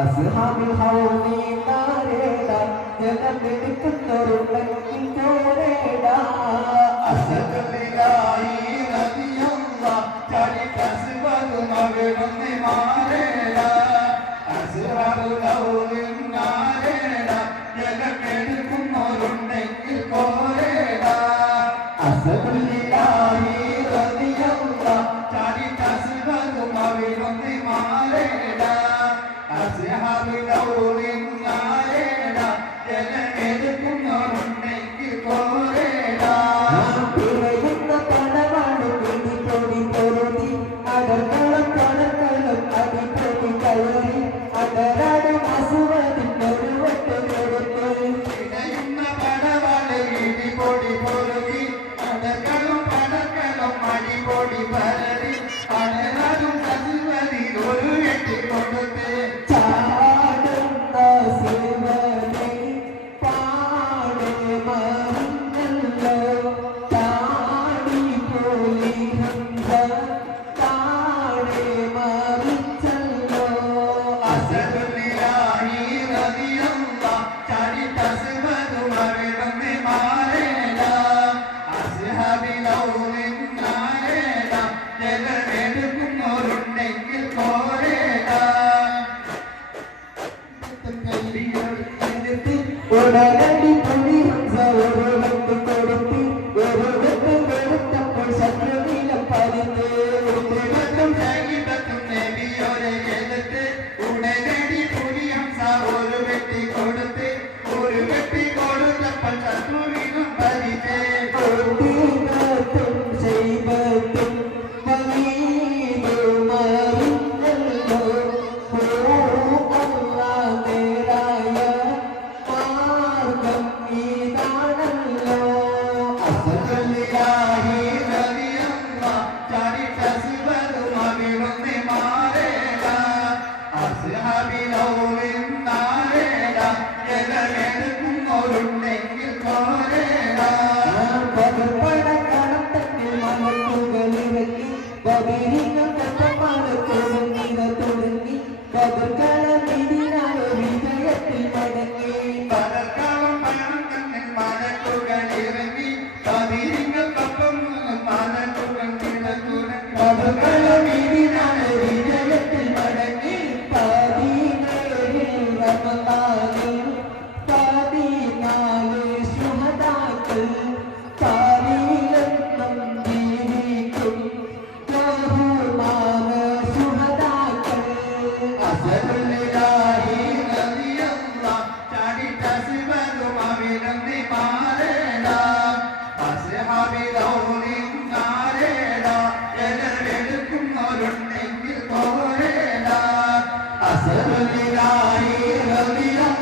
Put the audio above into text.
അസ്ഹാബുൽ ഹൗദി താരേട ജനമെടുക്കുന്നൊരുണ്ടെങ്കിൽ കോരേട അസദുലിലാഹി റളിയല്ലാഹ് ചാടി കസ്ബതും അവിടുന്ന് മാറേട അസ്ഹാബുൽ ഹൗദി നാരേട ജനമെടുക്കുന്നൊരുണ്ടെങ്കിൽ കോരേട അസദുലിലാഹി റളിയല്ലാഹ് ചാടി കസ്ബതും അവിടുന്ന് മാറേട അസ്ഹാബുൽ ഹൗദി നാരേട ജനമെടുക്കുന്നൊരുണ്ടെങ്കിൽ കോരേട പിറയുന്ന പണമാണ് പിടിപൊടി പൊരുതി അടർക്കളം കണക്കളം അടിപൊടി കയറി അടരാടും അസുവതിനൊരു വട്ടമെടുത്ത് ഇടയുന്ന പടവാള് ഇടിപൊടി പൊരുതി അടകളും പടക്കളും അടിപൊടി പരതി അടരാടും അസുവതി ഒരു എട്ടി കൊടുത്ത് ചാടുന്ന ശിവനെ പാടെ മറിഞ്ഞല്ലോ താടി പോലി ഹംസ താടെ മറിച്ചല്ലോ അസദുലിലാഹി റളിയല്ലാഹ് ചാടി തസ്ബതും അവിടുന്ന് മാറേട അസ്ഹാബിൽ ഔലിൻ നാരേട ജലമെടുക്കുന്നവരുണ്ടെങ്കിൽ കോരേട ഉടനടി പുലി ഹംസ ഒരു വെട്ട് കൊടുത്തി ഒരു വെട്ട് വെളുത്തപ്പോൾ ശത്രുനില പതിന്ന് ഉടനടി സൈബത്തും നബിയോരെ എതിർത്ത് ഉടനടി പുലി ഹംസ ഒരു വെട്ടി കൊടുത്ത് ഒരു വെട്ടി കൊടുത്തപ്പോൾ ശത്രുവിനും പരിചേ കൊടിനത്തും ശൈബത്തും മറിഞ്ഞല്ലോ നേരായ മാർഗം ഇതാണല്ലോ അസദുലിലാഹി റളിയല്ലാഹ് ചാടി തസ്ബതും അവിടുന്ന് മാറേട അസ്ഹാബിൽ ഔലിൻ നാരേട ജലമെടുക്കുന്നവരുണ്ടെങ്കിൽ കോരേട പടക്കണം തന്നിൽ മലക്കുകളിറങ്ങി ബദിരിങ്ങൾക്കൊപ്പമാണ് തുടങ്ങി ബദർകളമിതിനാണ് വിജയത്തിൽ മടങ്ങി പടക്കളം പണം തന്നിൽ മലക്കുകളിറങ്ങി പതിരിങ്ങൾക്കൊപ്പം മലക്കുകൾ കിടക്കുറങ്ങി ബദർകളമിതിനാണ് വിജയത്തിൽ മടങ്ങി 17 റമദാനിൽ 14 ശുഹദാക്കൾ താരീലെന്നും ജീവിക്കും ബഹുമാന ശുഹദാക്കൾ അസദുലിലാഹി റളിയല്ലാഹ് ചാടി തസ്ബതും അവിടുന്ന് മാറേട അസ്ഹാബിൽ ഔലിൻ നാരേട ജലമെടുക്കുന്നവരുണ്ടെങ്കിൽ കോരേട അസദുലിലാഹി റളിയല്ലാഹ്